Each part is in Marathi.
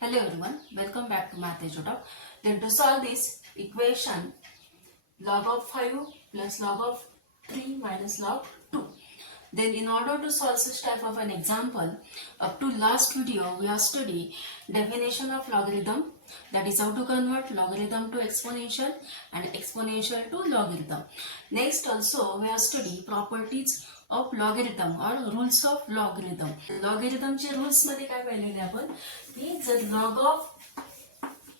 Hello everyone, welcome back to Math Edu. Then to solve this equation, log of 5 plus log of 3 minus log 2. Then in order to solve such type of an example, up to last video we have studied definition of logarithm, that is how to convert logarithm to exponential and exponential to logarithm. Next also we have studied properties of logarithm or rules of logarithm. Logarithmचे rules मध्ये काय पाहिलेले आपण की जर log of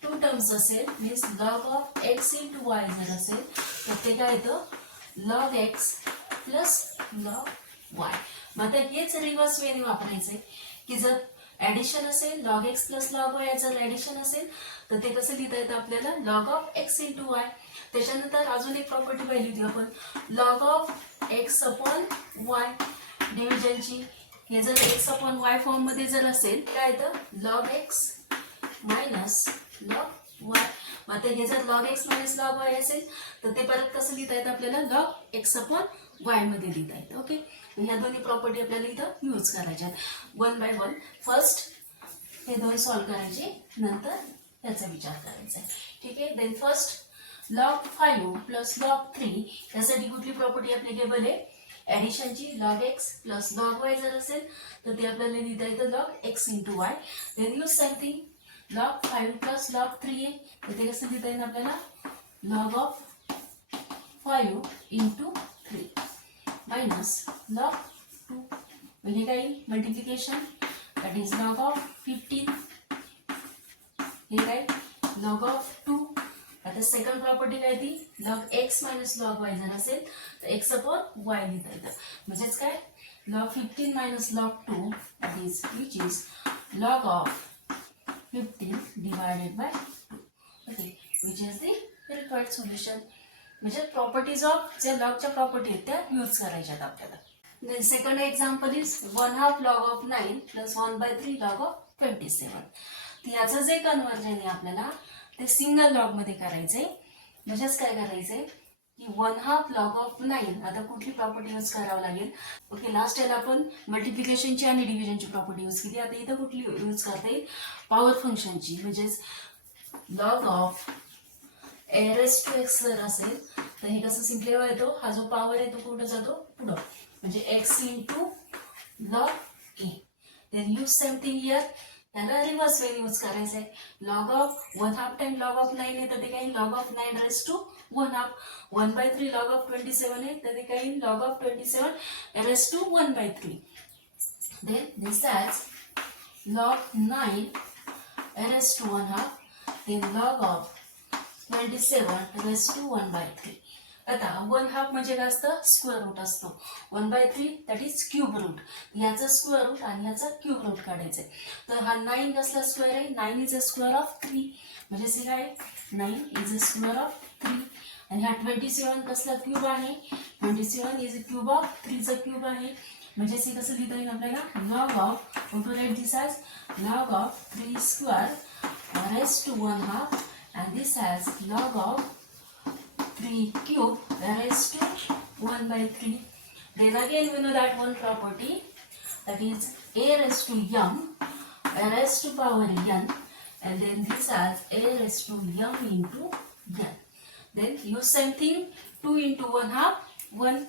टू टर्म्स असेल means log of x into Y जर असेल तर ते काय येतं log x plus log Y. मग आता हेच रिव्हर्स वेने वापरायचे की जर ऍडिशन असेल log x plus log y जर ऍडिशन असेल तर ते कसं लिहिता येतं आपल्याला log of x into y. त्याच्यानंतर अजून एक प्रॉपर्टी पाहिली होती आपण log of x upon y डिव्हिजनची. हे जर एक्स अपॉन वाय फॉर्म मध्ये जर असेल काय येतं log x minus log Y. मग आता हे जर log x minus log Y असेल तर ते परत कसं लिहिता येतं आपल्याला लॉग एक्स अपॉन वाय मध्ये लिहिता येतं. ओके, ह्या दोन्ही प्रॉपर्टी आपल्याला इथं यूज करायच्या वन बाय वन. फर्स्ट हे दोन सॉल्व्ह करायचे नंतर त्याचा विचार करायचा. ठीक आहे. Then first log 5 plus log 3 यासाठी कुठली प्रॉपर्टी ॲप्लिकेबल आहे ॲडिशनची. Log x plus log y जर असेल तर ते आपल्याला लिहिता येतं log x into y. Then use something log 5 plus log 3 आहे तर ते कसं लिहिता येईल आपल्याला log of 5 into 3 minus log 2. म्हणजे काय multiplication that is log of 15. हे काय log of 2. आता सेकंड प्रॉपर्टी काय ती log x minus log y जर असेल तर x upon y लिहिता येतं. म्हणजेच काय log 15 minus log 2 that is which is log of 15 divided by 2. Okay, which is the required solution. म्हणजे प्रॉपर्टीज ऑफ जे लॉगच्या प्रॉपर्टी आहेत त्या यूज करायच्यात आपल्याला. Then second example is 1/2 log of 9 plus 1/3 log of 27. तर याचं जे कन्वर्जन आहे आपल्याला ते सिंगल लॉग मध्ये करायचंय. म्हणजेच काय करायचंय की 1/2 log of 9 आता कुठली प्रॉपर्टी यूज करावं लागेल. ओके, लास्ट याला आपण मल्टिप्लिकेशनची आणि डिव्हिजनची प्रॉपर्टी यूज केली. आता इथं कुठली यूज करता येईल पॉवर फंक्शनची. म्हणजेच log of a raise to x जर असेल तर हे कसं सिम्प्लिफाय येतो हा जो पॉवर आहे तो कुठं जातो पुढं म्हणजे x into log a. Then use same thing here त्याला रिव्हर्स वे यूज करायचं आहे. Log of 1/2 time log of 9 आहे तर ते काही log of 9 raise to 1/2. 1/3 log of 27 आहे तर ते काही log of 27 raised to 1/3. Then this as log 9 raised to 1/2. Then log of 27 raised to 1/3. आता 1/2 म्हणजे काय असतं स्क्वेअर रूट असतो. 1/3 दॅट इज क्यूब रूट. याचा स्क्वेअर रूट आणि याचा क्यूब रूट काढायचं आहे. तर हा 9 कसला स्क्वेअर आहे 9 इज अ स्क्वेअर ऑफ 3. म्हणजे काय 9 इज अ स्क्वेअर ऑफ 3. आणि हा 27 कसला क्यूब आहे 27 इज अ क्यूब ऑफ 3 चा क्यूब आहे. म्हणजे हे कसं लिहिता येईल आपल्याला log of to write this as log of 3 square raise to 1/2 and this has log of 3 cube raised to 1/3. Then again we know that one property that is a raised to m raised to power n and then this has a raised to m into n. Then use same thing 2 into 1/2 1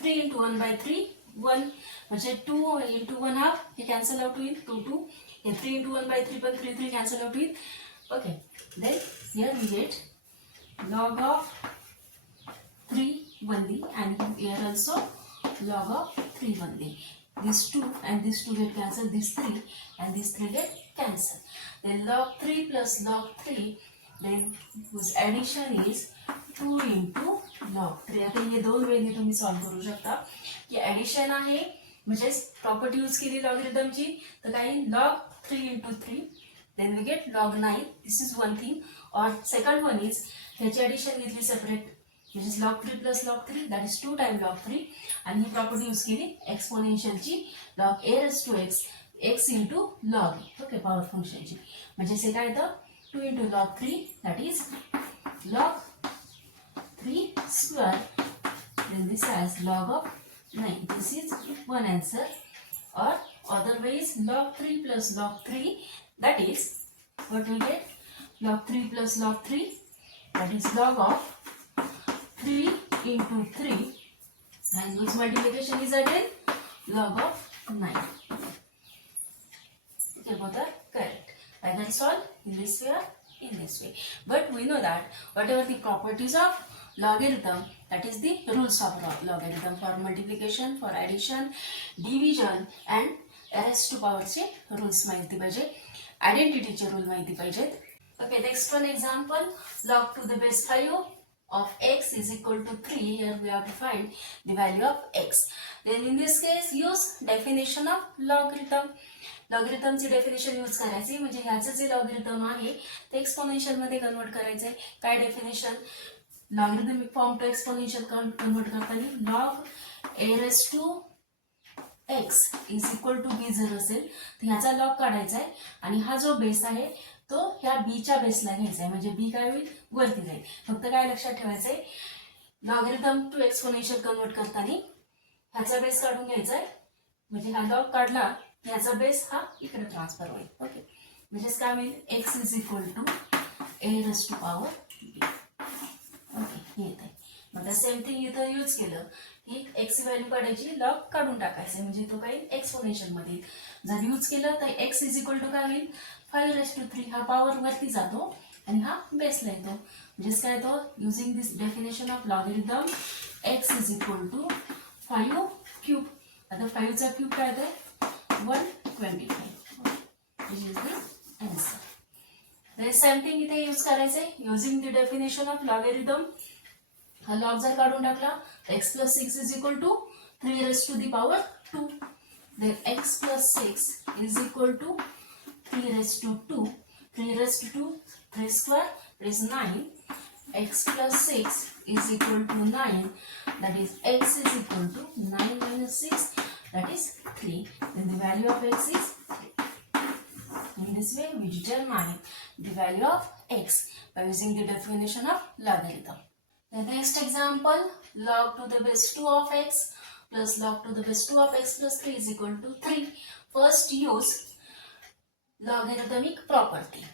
3 into 1/3 1 म्हणजे 2 into 1/2 हे cancel out होईल 2 2 हे 3 into 1/3 पण 3 3 cancel out होईल. Okay, then here we get log of 3 only and here also log of 3 only. These 2 and these 2 get cancelled, these 3 and these 3 get cancelled. Then log 3 plus log 3 then whose addition is 2 into log 3. आता हे दोन वेळी तुम्ही सॉल्व्ह करू शकता की ॲडिशन आहे म्हणजे प्रॉपर्टी यूज केली लॉगरिथमची तर काही log 3 into 3 then we get log 9. This is one thing. Or second one is ह्याची ॲडिशन घेतली separate which is log 3 plus log 3 that is 2 times log 3 आणि ही प्रॉपर्टी यूज केली एक्सपोनेन्शियलची log a raised to x x into log. Okay, power फंक्शनची म्हणजे हे काय येतं 2 into log 3 that is log 3 square. Then this has log of 9. This is one answer. Or other way is log 3 plus log 3 that is what we get? Log 3 plus log 3, that is log of 3 into 3, and whose multiplication is again log of 9. Okay, both are correct. Either solve in this way or in this way. But we know that whatever the properties of logarithm, that is the rules of logarithm for multiplication, for addition, division and raised to power चे rules माहिती पाहिजे, identity चे rule माहिती पाहिजेत. Okay, next one example, log to the base 5 of x is equal to 3. Here we have to find the value of x. Then in this case use definition of logarithm. लॉगरिथमची डेफिनेशन यूज करायची, म्हणजे ह्याचं जे लॉगरिथम आहे ते एक्सपोनेन्शियल मध्ये कन्वर्ट करायचंय. काय definition? Logarithmic form to exponential convert करताना log a raise to x is equal to b जर असेल तर ह्याचा लॉग काढायचा आहे आणि हा जो बेस आहे तो ह्या बीच्या बेसला घ्यायचा आहे, म्हणजे बी काय होईल? वरती जाईल. फक्त काय लक्षात ठेवायचंय, लॉगरिथम टू एक्सपोनेन्शियल कन्वर्ट करताना ह्याचा बेस काढून घ्यायचा आहे, म्हणजे हा लॉग काढला याचा बेस हा इकडे ट्रान्सफर होईल. ओके, म्हणजेच काय होईल? X is equal to a raise to power b. Okay, हे येत आहे. मग सेम थिंग इथं यूज केलं की एक्स व्हॅल्यू काढायची, लॉग काढून टाकायचं, म्हणजे तो काही एक्सपोनेन्शियल मध्ये. जर यूज केलं तर एक्स इज इक्वल टू काय होईल? 5 रेस टू 3. हा पॉवर वरती जातो आणि हा बेसला येतो, म्हणजेच काय तो using this definition of logarithm x is equal to 5 cube. आता 5 चा क्यूब काय आहे? 125. This is the answer. The same thing इथे यूज करायचंय, using the definition of logarithm. हा लॉग जर काढून टाकला तर x plus 6 is equal to 3 raised to the power 2. Then x plus 6 is equal to 3 raised to 2. 3 raised to 2, 3 square is 9. X plus 6 is equal to 9. That is x is equal to 9 minus 6. That is 3. Then the value of x is 3. In this way, we determine the value of x by using the definition of logarithm. The next example, log to the base 2 of x plus log to the base 2 of x plus 3 is equal to 3. First use logarithmic property.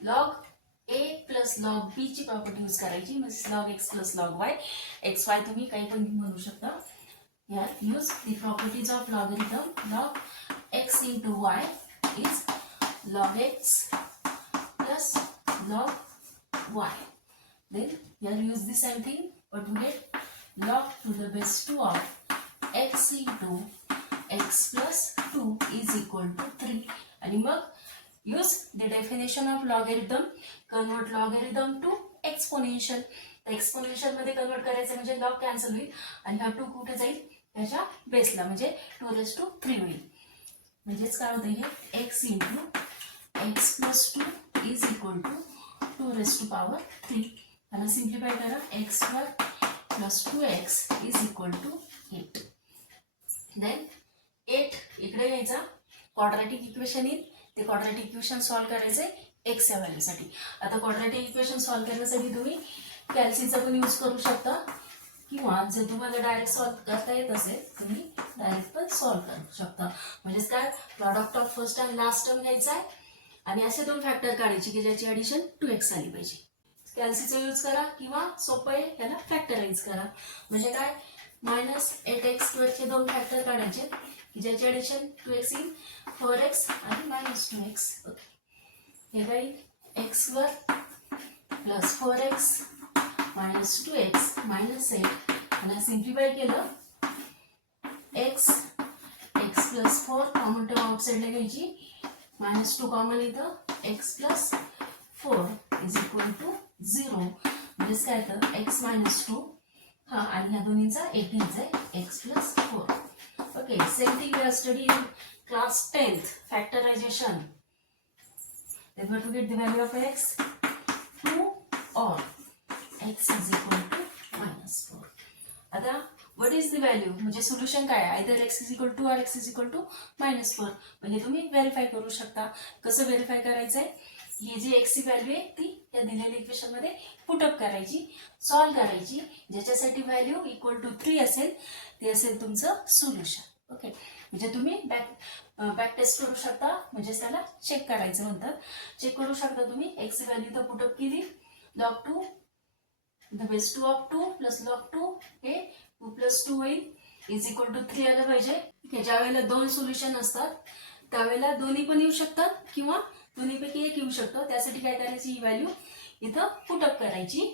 Log a plus log b ची प्रॉपर्टी यूज करायची, म्हणजे log x plus log y. x y तुम्ही काही पण म्हणू शकता. Here use the properties of logarithm. Log x into y is log x plus log y. Then here use the same thing, but we get log to the base 2 of x into x plus 2 is equal to 3. आणि मग use the definition of logarithm, convert logarithm to exponential. Exponential मध्ये कन्वर्ट करायचं म्हणजे लॉग कॅन्सल होईल आणि हा 2 कुठे जाईल? त्याच्या बेसला, म्हणजे 2 raised to 3 होईल. म्हणजेच काय होतं? हे x into x plus 2 is equal to 2 raised to power 3. आणि सिम्प्लिफाय करा, x square plus 2x is equal to 8. Then 8 इकडे घ्यायचा, क्वाड्रॅटिक इक्वेशन येईल, ते क्वाड्रॅटिक इक्वेशन सॉल्व्ह करायचे x या व्हॅल्यूसाठी. आता क्वाड्रॅटिक इक्वेशन सॉल्व्ह करण्यासाठी तुम्ही कॅल्सीचा पण यूज करू शकता, किंवा जर तुम्हाला डायरेक्ट सॉल्व्ह करता येत असेल तुम्ही डायरेक्ट पण सॉल्व्ह करू शकता. म्हणजेच काय? प्रॉडक्ट ऑफ फर्स्ट आणि लास्ट टर्म घ्यायचा आहे आणि असे 2 फॅक्टर काढायचे की ज्याची ऍडिशन 2x आली पाहिजे. कॅल्सीचा यूज करा किंवा सोपं आहे याला फॅक्टराइज करा. म्हणजे काय? -8x चे 2 फॅक्टर काढायचे की ज्याची ऍडिशन 2x येईल, 4x आणि -2x. हे काय? x वर plus 4x minus 2x minus 8 आणि सिम्प्लिफाय केलं, x plus 4 कॉमन टर्म आउटसाइडला घ्यायची, -2 कॉमन येतं, x plus 4 is equal to 0. म्हणजेच काय येतं? x minus 2 हा आणि ह्या दोन्हीचा 18 आहे, x plus 4. Okay, same thing we are study in class 10th factorization. Then what to get the value of x? 2 or x is equal to -4. आता what is the value? म्हणजे सोल्युशन काय आहे? either x is equal to or x is equal to -4. म्हणजे तुम्ही व्हेरीफाय करू शकता. कसं व्हेरीफाय करायचंय? ही जी x ची व्हॅल्यू आहे ती या दिलेल्या इक्वेशन मध्ये पुटअप करायची, सॉल्व्ह करायची. ज्याच्यासाठी व्हॅल्यू इक्वल टू 3 असेल ते असेल तुमचं सोल्युशन. ओके, म्हणजे तुम्ही बॅक टेस्ट करू शकता, म्हणजे त्याला चेक करायचं म्हणतात. चेक करू शकता तुम्ही. एक्स व्हॅल्यू तर पुटअप केली, log 2 the base 2 of 2 plus log 2 हे 2 प्लस 2 होईल इज इक्वल टू 3 आलं पाहिजे. ज्या वेळेला दोन सोल्युशन असतात त्यावेळेला दोन्ही पण येऊ शकतात किंवा दोन्हीपैकी एक येऊ शकतं. त्यासाठी काय करायची, ही व्हॅल्यू इथं पुटअप करायची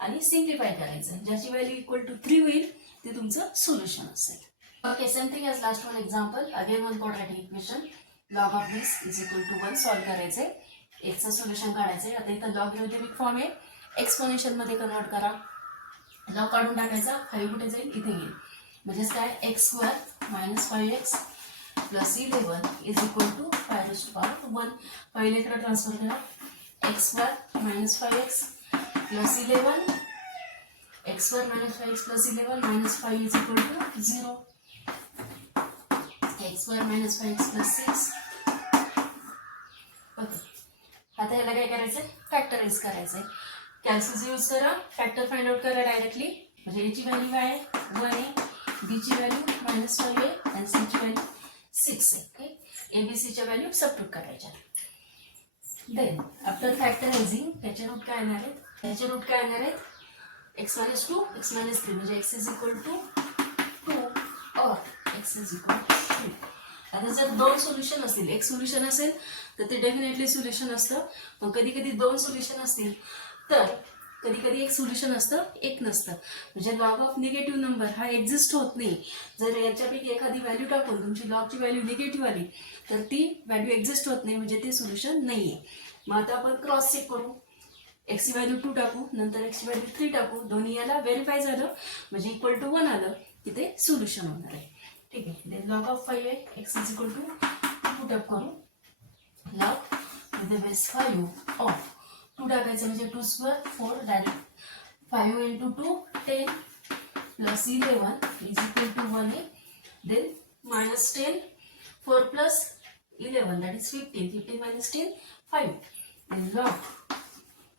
आणि सिम्प्लिफाय करायचं. ज्याची व्हॅल्यू इक्वल टू 3 होईल ते तुमचं सोल्युशन असेल. Okay, same thing as last one example. Again one quadratic equation, log of this is equal to 1 solve करायचंय. एक्सचं सोल्युशन काढायचंय. आता इथं लॉगॅरिथमिक फॉर्म आहे, एक्सपोनेन्शियल मध्ये कन्वर्ट करा. लॉग काढून टाकायचा, 5 कुठे जाईल, इथे येईल. म्हणजेच काय, x square minus 5x plus 11 is equal to 5 raised to power 1. पहिले इकडे ट्रान्सफर करा. X square minus 5x plus 11 x square minus 5x plus 11 minus 5 is equal to 0. X square minus 5x plus 6. Okay, आता याला काय करायचंय, फॅक्टराइज करायचंय. कॅल्क्युलस यूज करा, फॅक्टर फाइंड आउट करा डायरेक्टली. म्हणजे याची व्हॅल्यू काय आहे, 1 आहे, बीची व्हॅल्यू मायनस 5 आहे आणि सीची व्हॅल्यू 6 आहे. ओके, एबीसीच्या व्हॅल्यू सबट्यूट करायच्या. देन आफ्टर फॅक्टरायझिंग त्याचे रूट काय येणार आहेत, त्याचे रूट काय येणार आहेत, x minus 2 x minus 3 म्हणजे x is equal to 2 or x is equal to 3. आता जर दोन सोल्युशन असतील, एक सोल्युशन असेल तर ते डेफिनेटली सोल्युशन असतं. पण कधी कधी दोन सोल्युशन असतील तर कधी कधी एक सोल्युशन असतं, एक नसतं. म्हणजे लॉग ऑफ निगेटिव्ह नंबर हा एक्झिस्ट होत नाही. जर याच्यापैकी एखादी व्हॅल्यू टाकून तुमची लॉगची व्हॅल्यू निगेटिव्ह आली तर ती व्हॅल्यू एक्झिस्ट होत नाही, म्हणजे ते सोल्युशन नाही आहे. मग आता आपण क्रॉस चेक करू. x ची व्हॅल्यू 2 टाकू, नंतर x ची व्हॅल्यू 3 टाकू, दोन्ही याला व्हेरीफाय झालं म्हणजे इक्वल टू 1 आलं की ते सोल्युशन होणार आहे. ठीक आहे, देन लॉग ऑफ 5 आहे, x is equal to put up करू. Log to the base 5 of 2 टाकायचं म्हणजे 2 square 4 direct 5 into 2 10 plus 11 is equal to 1 आहे. Then minus 10 4 plus 11 that is 15 15 minus 10 5. Then log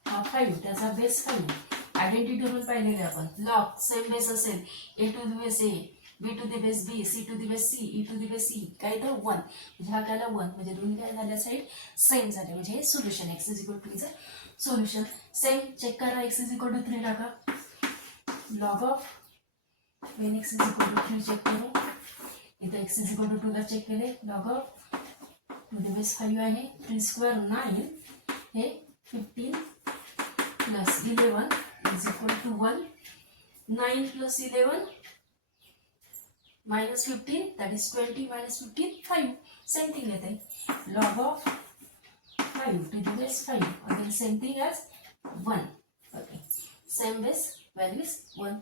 5 त्याचा बेस 5 आयडेंटिटी रूल पाहिलेले आपण. लॉग सेम बेस असेल, a to the base a, b to the base b, c to the base c, e to the base c, काय तर 1 म्हणजे हा काय 1 म्हणजे दोन्ही काय झाल्या साईड सेम झाले म्हणजे हे solution x is equal to is solution. Same check करा, x इज इक्वल टू 3 टाका. Log of when x is equal to 3 check करू. इथे x इज इक्वल टू 2 ला चेक केले. Log of to the base 5 आहे, 3 स्क्वेअर 9 हे 15 plus 11 is equal to 1. 9 plus 11 minus 15 that is 20 minus 15 5. Same thing येते. Log of 5 to the base 5 again same thing as 1. Okay, same base value is 1.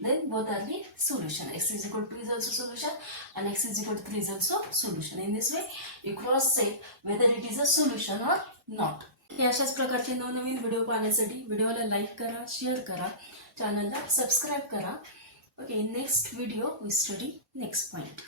Then both are the solution. X is equal to is also solution and x is equal to 3 is also solution. In this way you cross check whether it is a solution or not. हे अशाच प्रकारचे नवनवीन व्हिडिओ पाहण्यासाठी व्हिडिओला लाईक करा, शेअर करा, चॅनलला सबस्क्राईब करा. Okay, next video we study next point.